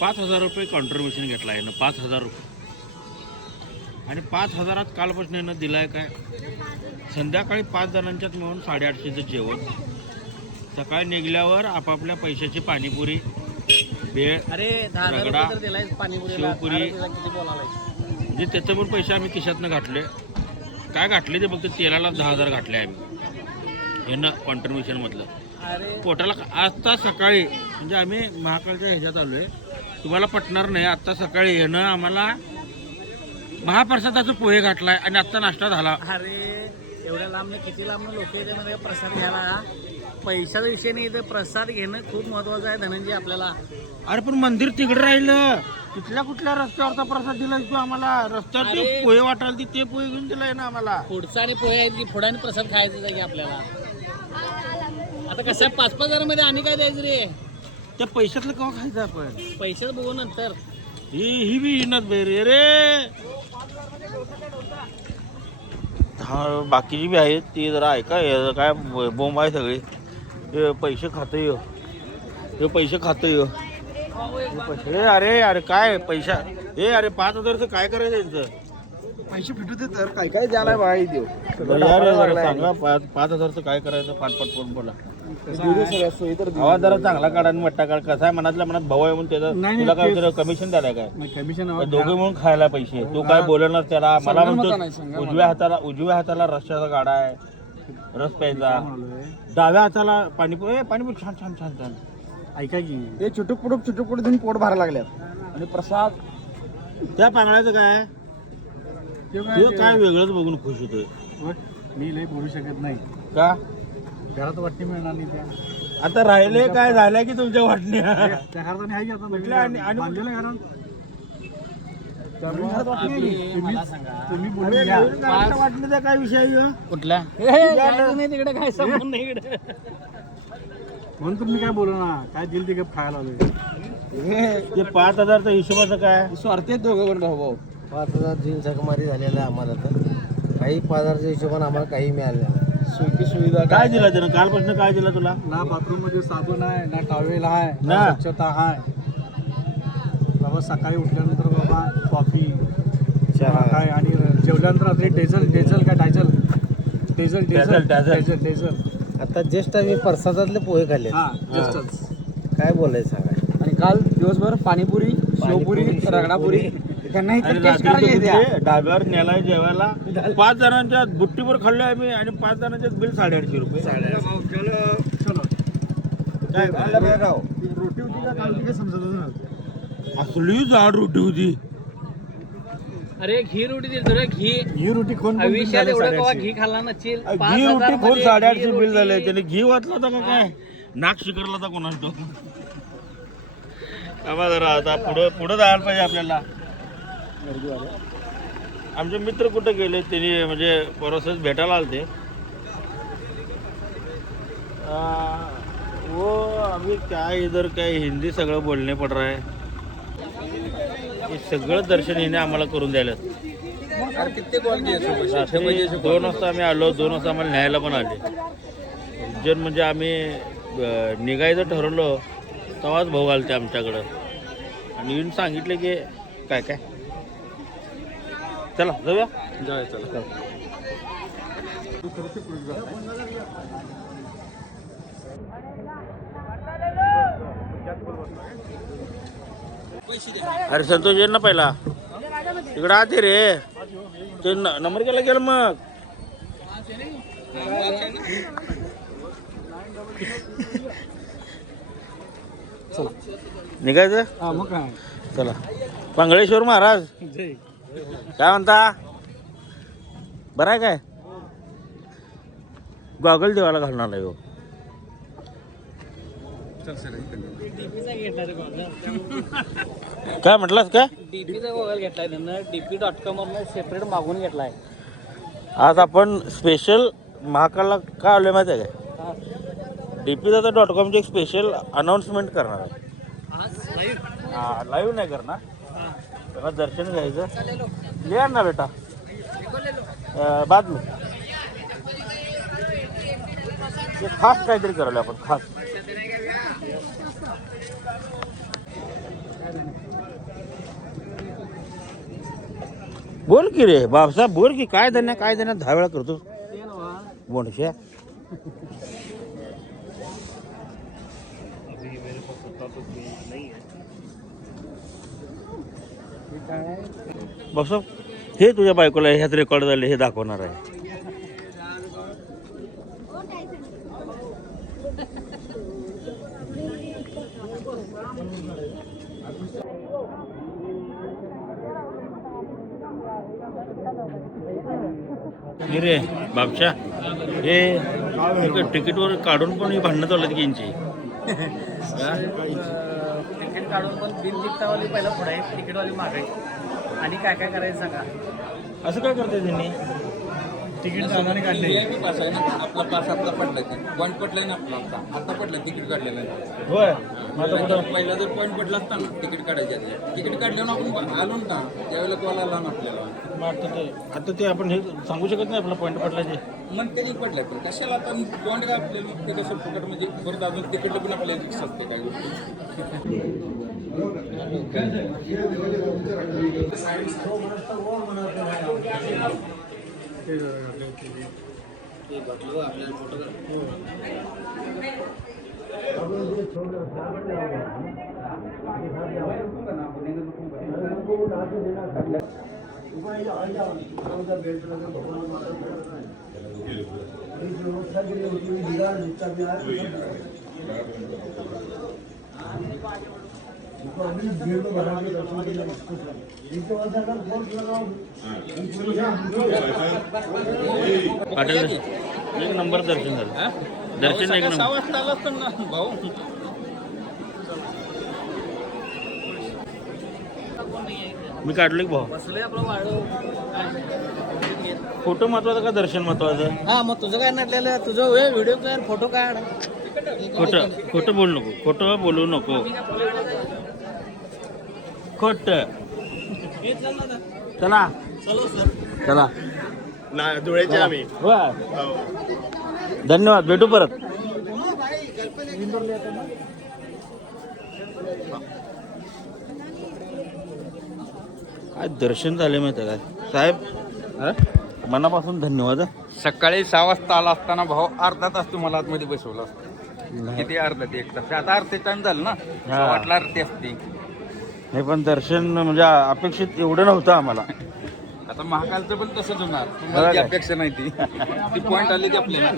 5,000 रुपये कॉन्ट्रीब्युशन घेतला आहे ना, 5,000 रुपये. आणि 5,000 कालपासून यानं दिलं आहे काय, संध्याकाळी 5 जणांच्यात मिळून 850चं जेवण, सकाळी निघल्यावर आपापल्या पैशाची पाणीपुरी, भेळ, रगडा, शेवपुरी, म्हणजे त्याचं पण पैसे आम्ही खिशातनं घातले. काय घातले ते फक्त तेलाला 10,000 घातले आम्ही यानं कॉन्ट्रीब्युशनमधलं. पोटाला आत्ता सकाळी, म्हणजे आम्ही महाकालच्या ह्याच्यात आलो आहे, तुम्हाला पटणार नाही, आत्ता सकाळी यानं आम्हाला महाप्रसादाचं पोहे घातलाय आणि आत्ता नाश्ता झाला. अरे एवढ्या लांबनं किती लांबनं लोक येते मध्ये प्रसाद घ्यायला. पैशाचा विषय नाही, इथे प्रसाद घेणं खूप महत्वाचं आहे धनंजय आपल्याला. अरे पण मंदिर तिकडे राहिलं, कुठल्या रस्त्यावरचा प्रसाद दिलाय तू आम्हाला? रस्त्यावर ते पोहे वाटायला ते पोहे घेऊन दिलाय ना आम्हाला. पुढचा आणि पोहे आहेत की पुढाने प्रसाद खायचं आहे की आपल्याला. आता कसं आहे 5-5 हजारामध्ये आम्ही काय द्यायचं रे? त्या पैशातलं केव्हा खायचं आपण? पैशाचं बघू नंतर. ही बी येणार रे. हा बाकीची बी आहेत ती जरा ऐका, काय बोंब आहे सगळे. हे पैसे खातं हे पैसे खातं हे. अरे काय पैसा हे? अरे 5,000चं काय करायचं त्यांचं? पैसे फिटू दे तर काय काय द्यायला बघा देऊ. यार सांगा 5,000चं काय करायचं? पाठ बोला. आवाज जरा चांगला काढा आणि मोठा काढ. कसा आहे मनातल्या मनात भाऊ आहे म्हणून त्याचं तुला काय कमिशन द्यायला काय? कमिशन दोघे म्हणून खायला पैसे. तू काय बोलणार त्याला? मला म्हणतो उजव्या हाताला रश्याचा गाडा आहे, रस प्यायचा, डाव्या हाताला पाणीपुरी छान छान छान छान. ऐका की हे चुटुक पुटुक देऊन पोट भरायला लागल्यात. आणि प्रसाद त्या पांगळ्याचं काय काय वेगळंच बघून खुश होतोय. मी लय बोलू शकत नाही का? घरात वाटणी मिळणार नाही त्या. आता राहिले काय झाल्या की तुमच्या वाटण्या त्या घरात आहे की आता बांधलेल्या घरात. तुम्ही वाटण्याचा काय विषय कुठला नाही तिकडे काय संबंध नाही इकडे. म्हणून तुम्ही काय बोलू ना, काय दिल ते खायला आलोय. ते 5,000चा हिशोबाचं काय? स्वार्थी आहेत दोघं पण भाऊ. 5,000 झकमारी झालेला आहे आम्हाला. तर काही 5,000च्या हिशोबाने आम्हाला काही मिळालं नाही. सोयी सुविधा काय दिला त्यानं? कालपासून काय दिला तुला? ना बाथरूम मध्ये साबण आहे, ना टॉवेल आहे, ना ना स्वच्छता आहे. बाबा सकाळी उठल्यानंतर बाबा कॉफी चहा काय, आणि जेवल्यानंतर रात्री डेझल. आता जस्ट आम्ही प्रसादातले पोहे खाल्ले. काय बोलायचं सांगा. आणि काल दिवसभर पाणीपुरी, शेवपुरी, रगडापुरी. त्यांना डाब्यावर नेलाय जेवायला. 5 जणांच्या बुट्टीवर खाल्लोय आम्ही आणि 5 जणांच्या बिल 850 रुपये. रोटी होती काय समजत असली जाड रोटी होती. अरे घी रोटी दिली तुला. ही रोटी कोण आयुष्यात एवढं कवा घी खाल्ला नसेल. घी रोटी कोण 850 बिल झाले? त्याने घी वाचला होता का काय? नाक शिकरला होता कोणाला? जरा आता पुढं जायला पाहिजे आपल्याला. आमचे मित्र कुठे गेले? त्यांनी म्हणजे परसच भेटायला आलते. वो अभी काय इधर काय हिंदी सगळं बोलणे पड रहा है. हे सगळं दर्शन हिने आम्हाला करून द्यायला. रात्री 2 वाजता आम्ही आलो. 2 वाजता आम्हाला न्यायला पण आले. उज्जैन म्हणजे आम्ही निघायचं ठरवलं तेव्हाच भाऊ आलते आमच्याकडं आणि येऊन सांगितले की काय चला जाऊया. चला. अरे संतोष ये ना पहिला इकडं आते रे. ते नंबर केला गेलं मग. निघायचं मग काय. चला. पांगळेश्वर महाराज काय म्हणता? बरं आहे काय? गॉगल देवाला घालणार आहे. काय म्हटलास काय? डीपीचा गॉगल घेतलाय त्यांना. DP.com वरून सेपरेट मागून घेतलाय. आज आपण स्पेशल महाकालला काय आलोय माहिती आहे काय? DP.com एक स्पेशल अनाऊन्समेंट करणार आहे. लाईव्ह नाही करणार. तेव्हा दर्शन घ्यायचं. ले ना बेटा बाद में खास काहीतरी करायला आपण खास. बोल की रे बापसाहेब, बोल की काय धन्य 10 वेळा करतो बोंडशा. बापसाहेब हे तुझ्या बायकोला ह्यात रेकॉर्ड झाले हे दाखवणार आहे. हे रे बापशा हे तिकीटवर काढून पण भांडणं चालत की यांची. तिकीट काढून पण बिल तिकटावाली पहिला पुढे आहे, तिकीटवाली मागे आहे. आणि काय काय करायचं सांगा. असं काय करते त्यांनी. तिकीट जाणारे काढले पास आहे ना, आपला पास आता पडलाय ते पॉईंट पडलाय ना आपला आता पडलाय तिकीट काढलेलं आहे. होय पहिला जर पॉईंट पडला असता ना तिकीट काढायच्या आधी, तिकीट काढल्यावर आपण आलो ना त्यावेळेला कॉल आला ना आपल्याला. आता ते आपण हे सांगू शकत नाही आपला पॉईंट पडला. मग त्यांनी पडलाय पण कशाला आता पॉईंट काय आपल्याला ते कसं फुकट म्हणजे परत अजून तिकीट पण आपल्याला फिक्स असते काय गोष्टी. पाटील एक नंबर दर्शन झालं. दर्शन एक 6 नंबर. वाजता आला असतं ना भाऊ. मी काढलो की भाऊ. बसलोय आपलं वाळू. फोटो महत्वाचा का दर्शन महत्वाचं. हा मग तुझं काय नटलेलं, तुझं वेळ व्हिडिओ कर, फोटो काढ. खोटं बोलू नको. खोटं बोलू नको. खोट. चला चला धुळ्याचे आम्ही. वा. धन्यवाद, भेटू परत. काय दर्शन झाले माहिती आहे काय साहेब, मनापासून धन्यवाद. सकाळी 6 वाजता आला असताना भाऊ अर्धा तास तुम्हाला आतमध्ये बसवलं असतं. किती अर्धा ते 1 तास. आता अर्धे टाइम झालं ना, वाटला अर्धी असते. नाही पण दर्शन म्हणजे अपेक्षित एवढं नव्हतं आम्हाला. आता महाकालचं पण तसंच होणार. तुम्हाला ती अपेक्षा नाही ती पॉईंट आली की आपल्याला.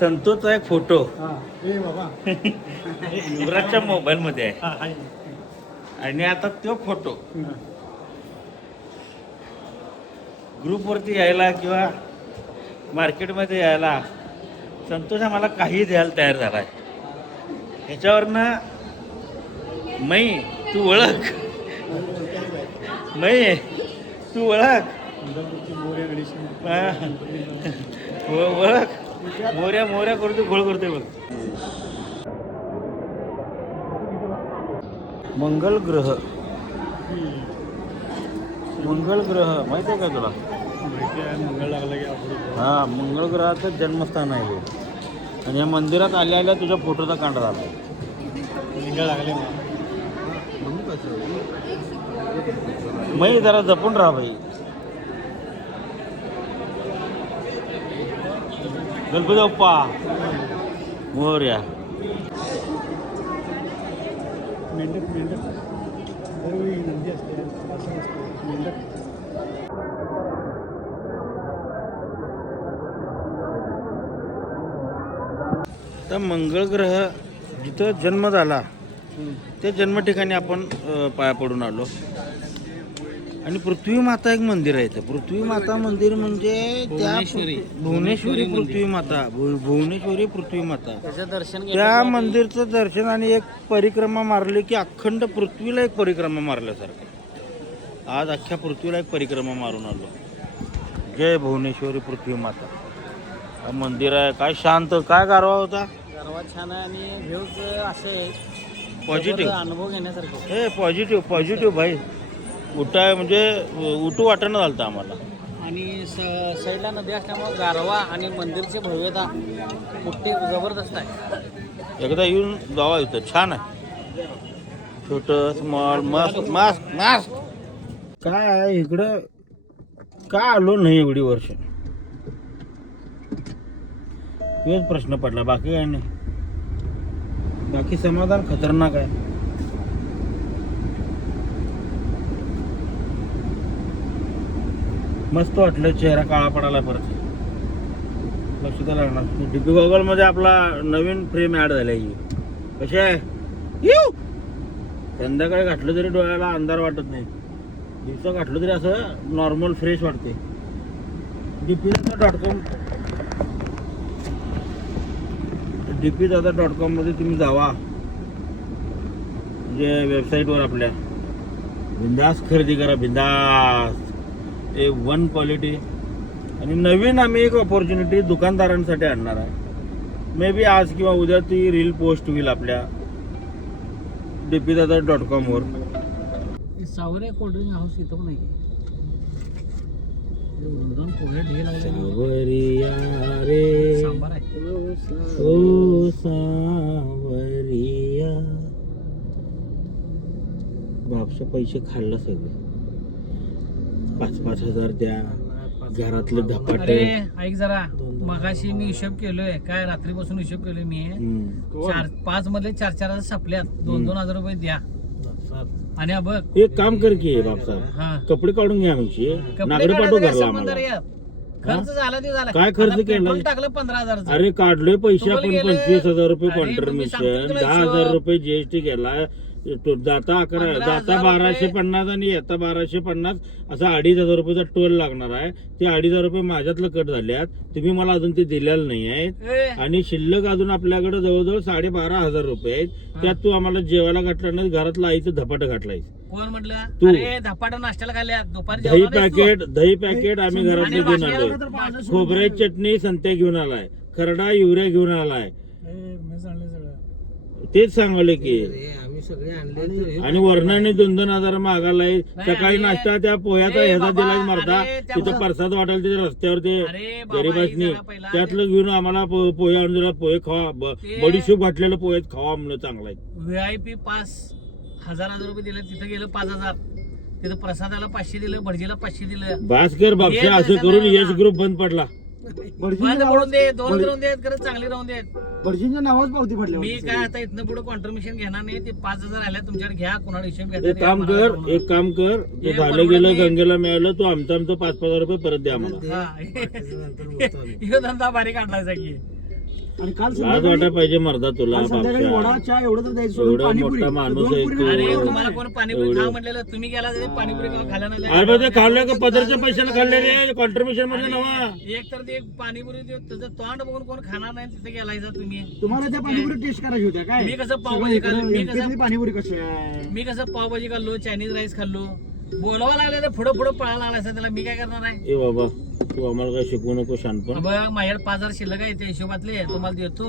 संतोषचा एक फोटो ए बाबा युवराजच्या मोबाईल मध्ये आहे. आणि आता तो फोटो ग्रुपवरती यायला किंवा मार्केटमध्ये यायला संतोष आम्हाला काही द्यायला तयार झाला आहे. ह्याच्यावरनं मै तू ओळख, मै तू ओळख, ओळख. मोऱ्या करतो, घोळ करतोय बघ. मंगल ग्रह माहिती आहे का तुला. मंगळ लागला की हा, मंगळ ग्रहाचं जन्मस्थान आहे हे. आणि या मंदिरात आल्या तुझ्या फोटोचा कांड झाला. मंगळ लागले मै जरा जपून राहा भाई. गणपती बाप्पा मोरया. मेंढक दरवेळी नंदी असते असं असतं मेंढक. तर मंगळ ग्रह जिथं जन्म झाला त्या जन्म ठिकाणी आपण पाया पडून आलो. आणि पृथ्वी माता एक मंदिर आहे इथं. पृथ्वी माता मंदिर म्हणजे त्या भुवनेश्वरी पृथ्वी माता, भुवनेश्वरी पृथ्वी माता. त्याचं दर्शन त्या मंदिरचं दर्शन आणि एक परिक्रमा मारली की अखंड पृथ्वीला एक परिक्रमा मारल्यासारखं. आज अख्ख्या पृथ्वीला एक परिक्रमा मारून आलो. जय भुवनेश्वरी पृथ्वी माता. हा मंदिर आहे. काय शांत, काय गारवा होता. गारवा छान आहे आणि व्ह्यूज असे पॉझिटिव्ह अनुभव घेण्यासारखे. हे पॉझिटिव्ह भाई. उठाय म्हणजे उठू वाटणं झालं आम्हाला. आणि साईडला नदी असल्यामुळे गारवा आणि मंदिरची भव्यता मोठी जबरदस्त आहे. एकदा येऊन जावा इथं, छान आहे. छोटं स्मॉल मस्त मस्त मस्त. काय आहे इकडं, का आलो नाही एवढी वर्ष, तोच प्रश्न पडला. बाकी काय नाही. बाकी समाधान खतरनाक आहे. मस्त वाटलं. चेहरा काळा पडायला परत. लक्ष तर लागणार. डीपी गॉगल मध्ये आपला नवीन फ्रेम ऍड झाला. ही कशी आहे. संध्याकाळी घातलं तरी डोळ्याला अंधार वाटत नाही. दिवसा घातलं तरी असं नॉर्मल फ्रेश वाटते. dpdada.com dpdada.com मध्ये तुम्ही जावा. म्हणजे वेबसाईटवर आपल्या बिंदास खरेदी करा. बिंदास ए वन क्वालिटी. आणि नवीन आम्ही एक ऑपॉर्च्युनिटी दुकानदारांसाठी आणणार आहे. मे बी आज किंवा उद्या ती रील पोस्ट होईल आपल्या dpdada.com वर. सावरे कोल्ड्रिंक हाऊस इथं पण आहे. दोन पोहे ढे लागले. सावरिया रे सांबार आहे. ओ सावरिया. बापचे पैसे खाल्लं सगळं. 5-5 हजार द्या. घरातले धपाटे. अरे ऐक जरा, मगाशी मी हिशोब केलोय. काय रात्रीपासून हिशोब केलोय मी. 5 मधले 4 हजार सपल्यात. 2-2 हजार रुपये द्या. आणि बघ एक काम कर की बापसा, कपडे काढून घ्या आमची. नागरी पाठव घरला आम्हाला. खर्च झाला ते झाला. काय खर्च केला. टाकलं 15,000. अरे काढले पैसे आपण. 25,000 रुपये अरे, कॉन्ट्रीब्युशन, सांगतो तुला 10,000 रुपये जीएसटी गेला. जाता 1250 आणि येता 1250. असा 2,500 रुपयाचा टोल लागणार आहे. ते 2,500 रुपये माझ्यातलं कट झाल्यात. तुम्ही मला अजून ते दिलेलं नाही आहेत. आणि शिल्लक अजून आपल्याकडे जवळजवळ 12,500 रुपये आहेत. त्यात तू आम्हाला जेवायला घातला नाही. घरातलं आईचं धपाटं घातलाय. कोण म्हटलं तू. अरे धपाटा नाश्त्याला खाल्ल्या. दुपारी दही पॅकेट आम्ही घरातले घेऊन आलोय. खोबऱ्याची चटणी संत्या घेऊन आलाय. खरडा युरिया घेऊन आलाय. तेच सांगले की. आम्ही सगळे आणले. आणि वर्णाने 2-2 हजार मागालाय. सकाळी नाश्ता त्या पोह्याचा ह्याचा दिलाय मरदा. तिथं प्रसाद वाटायला तिथे रस्त्यावर ते गरीबासनी त्यातलं घेऊन आम्हाला पोहे आणून दिला. पोहे खावा. बडीशोप घातलेलं पोह्यात खावा म्हणून चांगला आहे. VIP पास 1000 रुपये दिले. तिथं गेलं 5,000. तिथं प्रसादाला 500 दिलं. भटजीला 500 दिलं. भास्कर बापशा असं करून यश ग्रुप बंद पडला. बंद पडून दे. 2 राहून देत. खरंच चांगली राहून देत. भटजींच्या नावाच पावती पडली. मी काय आता इथनं पुढे कॉन्ट्रीब्युशन घेणार नाही. ते 5,000 आल्या तुमच्याकडे घ्या. कोणाला हिशोब एक घ्या. काम कर ते झालं गेलं गंगेला मिळालं. तू आमचं 5,000 रुपये परत द्या आम्हाला. ह्यो धंदा भारी काढलायचा की. आणि काल लाज वाटा पाहिजे मर्दा तुला. संध्याकाळी वडा बापशा चहा एवढं तर द्यायचं. एवढा मोठा माणूस आहे तू. अरे तुम्हाला कोण पाणीपुरी खा म्हटलेलं. तुम्ही गेला तरी पाणीपुरी खाल्ला नाही. अरे बघ ते खाल्लं का पदरच्या पैशाने खाल्ले रे. कॉन्ट्रीब्युशन मध्ये नवा. एक तर ते पाणीपुरी त्याचं तोंड बघून कोण खाणार नाही. तिथे गेलायचा तुम्ही. तुम्हाला त्या पाणीपुरी टेस्ट करायची होत्या काय. मी कसं पावभाजी खाल्लो. पाणीपुरी कशी आहे. मी कसं पावभाजी खाल्लो. चायनीज राईस खाल्लो. बोलवा लागले तर पुढं पळायला लागलायचा. त्याला मी काय करणार आहे. ए बाबा तू आम्हाला काय शिकवू नको शहाणपण. बघ माझ्याकडे 5,000 शिल्लक आहे. त्या हिशोबातले तुम्हाला देतो.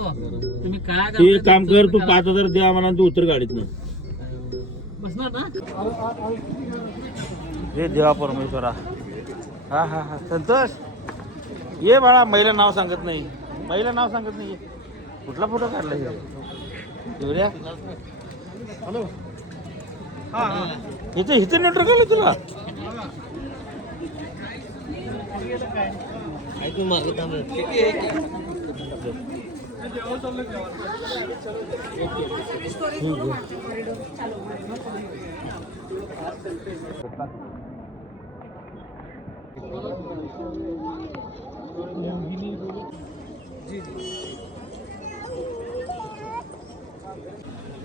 तुम्ही काय ते एक काम कर तू 5,000 दे आम्हाला. तू उतर गाडीत ना. बसणार ना. हे देवा परमेश्वरा. हा हा हा संतोष ये बाळा. महिला नाव सांगत नाही. महिला नाव सांगत नाही. कुठला फोटो काढला युरिया. हॅलो इथं नेटवर्क आलं तुला.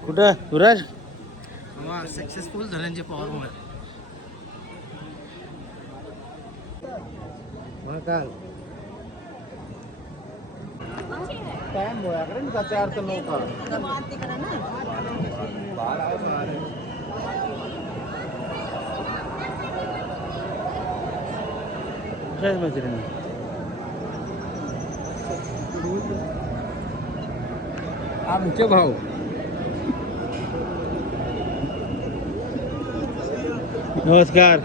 कुठं सूरज सक्सेसफुल झाल्याचे पॉवर काय अर्थ नव्हता काय मैत्रिणी आमचे भाऊ नमस्कार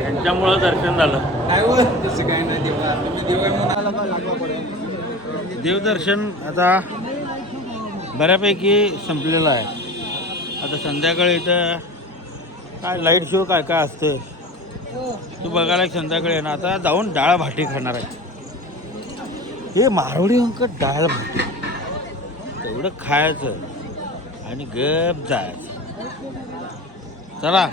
यांच्यामुळं दर्शन झालं. देवदर्शन आता बऱ्यापैकी संपलेलं आहे. आता संध्याकाळी इथं काय लाईट शो काय काय असतं तू बघायला संध्याकाळी आहे ना. आता जाऊन डाळ भाटी खाणार आहे. हे मारवडी अंकट डाळ भाटी तेवढं खायचं आणि गप जायचं. चला